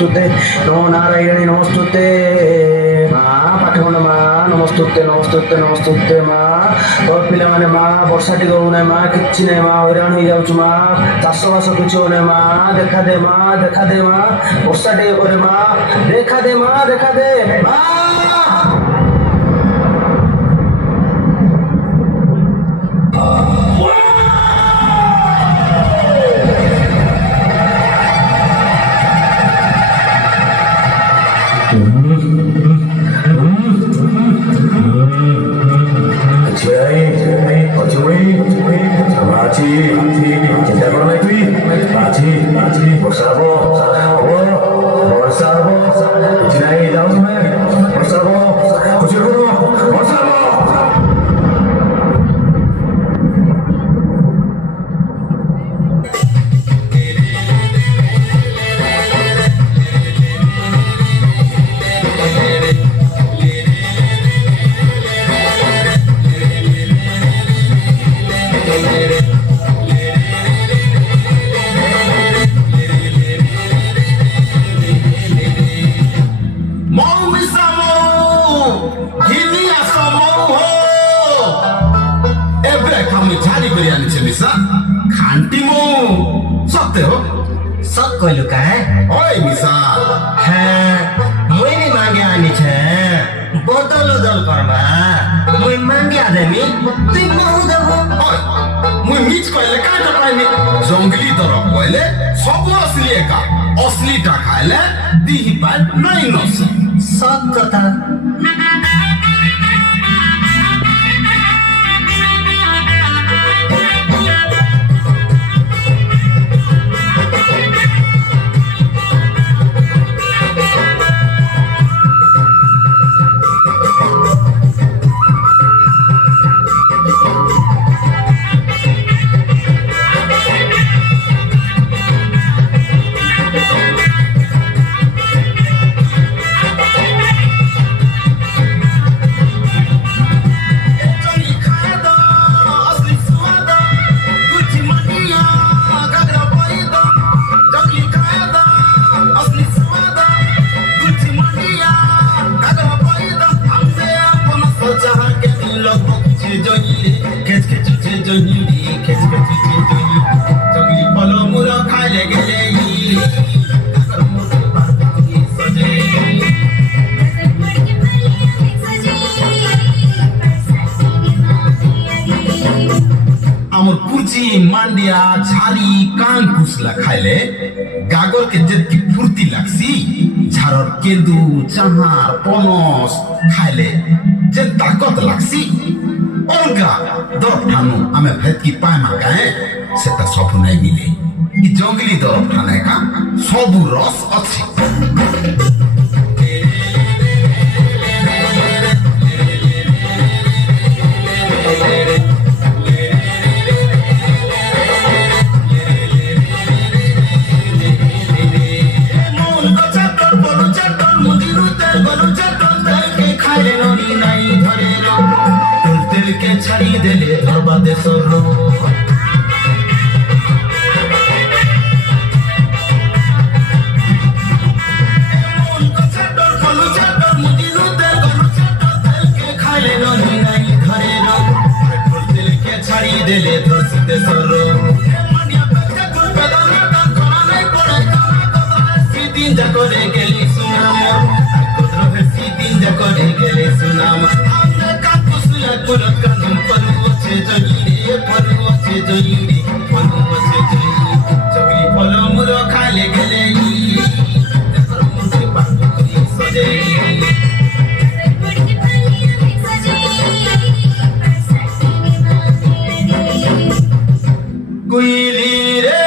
নমস্তুতে নমো নারায়ণী নমস্তুতে মা পাঠগণ মা নমস্তুতে নমস্তুতে নমস্তুতে মা তোর ପିଲାମାନେ ମା ବର୍ଷା ଟିକେ ହଉନାହିଁ ମା କିଛି ନାହିଁ ମା ହଇରାଣ ହେଇଯାଉଛୁ ମା ଚାଷବାସ କିଛି ହଉନାହିଁ ମା ଦେଖାଦେ ମା ଦେଖାଦେ ମା ବର୍ଷା ଟିକେ କରେ ମା ଦେଖାଦେ ମା ଦେଖାଦେ ମା চিন্তা করো না তুই আছি আছি বসাবো বসাবো কিছু নাই যাও তুমি বসাবো খুশি করো বসাবো खांटी मो सत्य हो सब कहलु का ओए मिसा है मुई भी मांगे आनी छे बोतल उदल करमा मुई मांगे आदेमी तुई बहु देबो ओए मुई मिच कहले का पाइमी जंगली तरफ कहले सब असली का असली टा खाइले दिही पाइ नहीं नस सब कथा मांडिया झाली कान कुसला खाइले गागर के जेतकी फुर्ती लागसी झारर केंदू चहार पनस खाइले जे ताकत लागसी अलगा दरफ ठानु आमे भेतकी पायमा गाए सेटा सबु नै मिले इ जंगली दरफ ठाने का सबु रस अछि छाड़ी देले धरबा देसरो मन को छटर फलु छटर मुदिनु तेल गरु छटर तेल के खाइले नही नाही घरे रो पेट्रोल तेल के छाड़ी देले धरस देसरो मनिया पे कुल बेदन का कोना नहीं पड़े सी दिन जाको रे गेली सुनाम कोद्रो है सी दिन जाको रे गेली सुनाम हमने का कुसला कुलत का परुवचे जईरे परुवचे जईरे परुवचे जईरे जगली फलमुर खाले गेले तकर मुझे बात करी सजे कुइली रे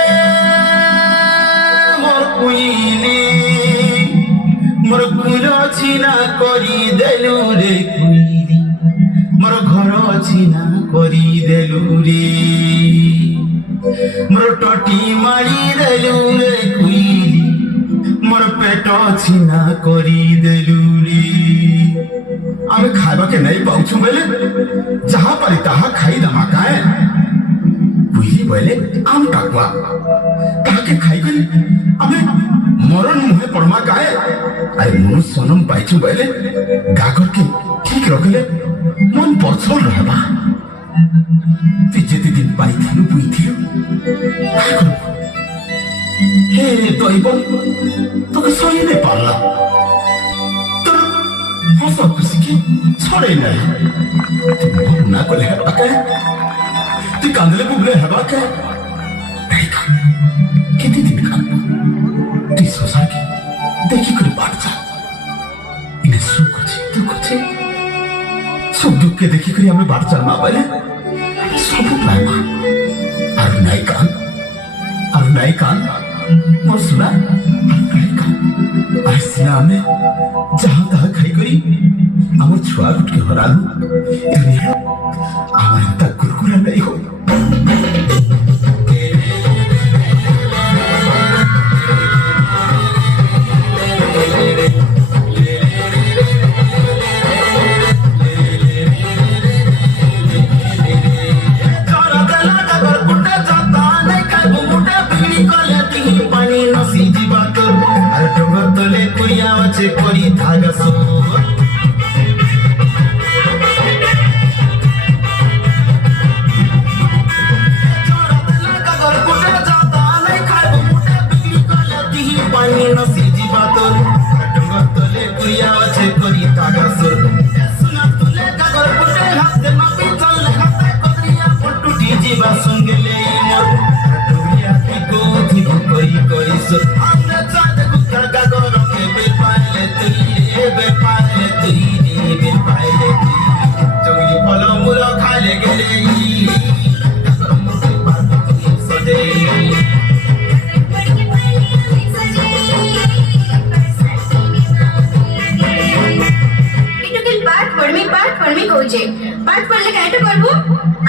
मोर कुइली मोर कुलो छिना करी देलु रे कुइली मोर घर छिना करी देलु रे मोर टटी मारी देलु रे कुइली मोर पेट छिना करी देलु रे आमे खाइबा के नहीं पाउछु बेले जहाँ पारी ताहा खाई दमा काए कुइली बोले आम टाकुआ ताके खाई गली आमे मरण मुहे पड़मा काहे अरे मनुष्य सनम पाइछु बैले गागर के ठीक रखले मन परछल रहबा ती जेते दिन पाइथिलु बुइथिलु गागर हे दैव তোকে সহিয়ে পারলা তোর হস খুশি কি ছড়ে নাই তুই না কলে হেবা কে তুই কান্দলে বুবলে হেবা কে কেতে দিন কান্দবো তুই সোসাকে দেখি করে বাড় যা ইনে সুখ আছে দুঃখ আছে সুখ দুঃখকে দেখি করে আমি বাড় যা না পাইলে সবু পাইবা আর নাই কান मोर सुना आसिना आमे जहाँ तहाँ खाई करी आमर छुआ गुट के हरालु दुनिया आमर ता कुरकुरा नहीं हो करी धागा सो पाठ पढ़ले कायटा करबो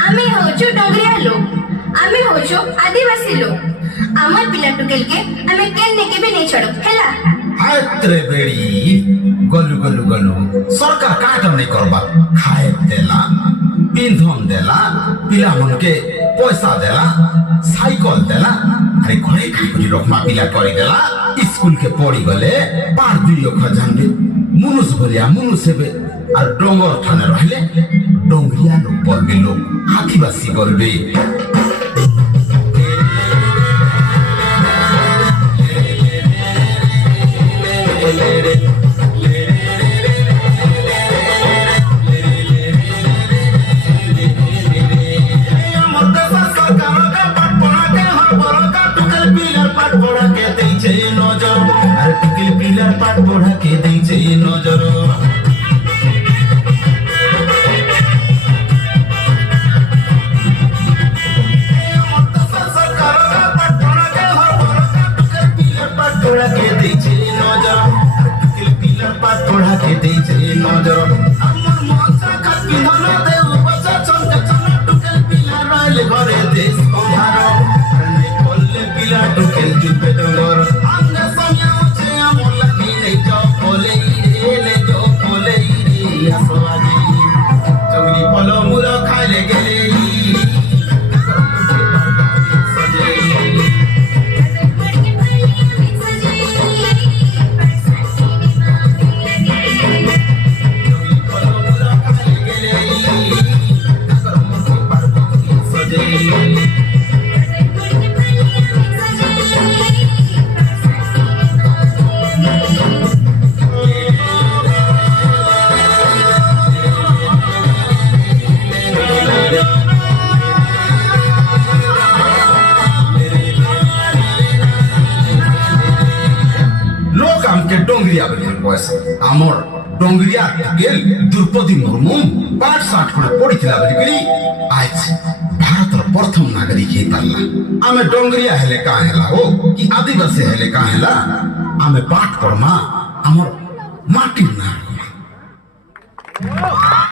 आमी होचो डोंगरिया लोग आमी होचो आदिवासी लोग आमर पिला टुकेल के आमे केन्ने के भी नहीं छोड़ो हेला हात्रे बेड़ी गलु गलु गलु सरकार काटम नहीं करबा खाए देला इंधन देला पिला मन के पैसा देला साइकिल देला अरे घरे खाई रखमा पिला करी देला स्कूल के पढ़ी गले पार दुई खजान में मुनुस भलिया मुनुस हेबे আর ডঙ্গর থানে রহলে ডঙ্গরিয়া লোক বলবে লোক আদিবাসী বলবে পাট পড়া কে দিয়েছে নজর আমার ডঙ্গরিয়া গেল দ্রৌপদী মুর্মু পাঠ সাঠ করে পড়িছিলা বলি আজ ভারতের প্রথম নাগরিক হয়ে পারলা আমি ডঙ্গরিয়া হেলে কা হেলা ও কি আদিবাসী হেলে কা হেলা আমি পাঠ পড়মা আমার মাটির না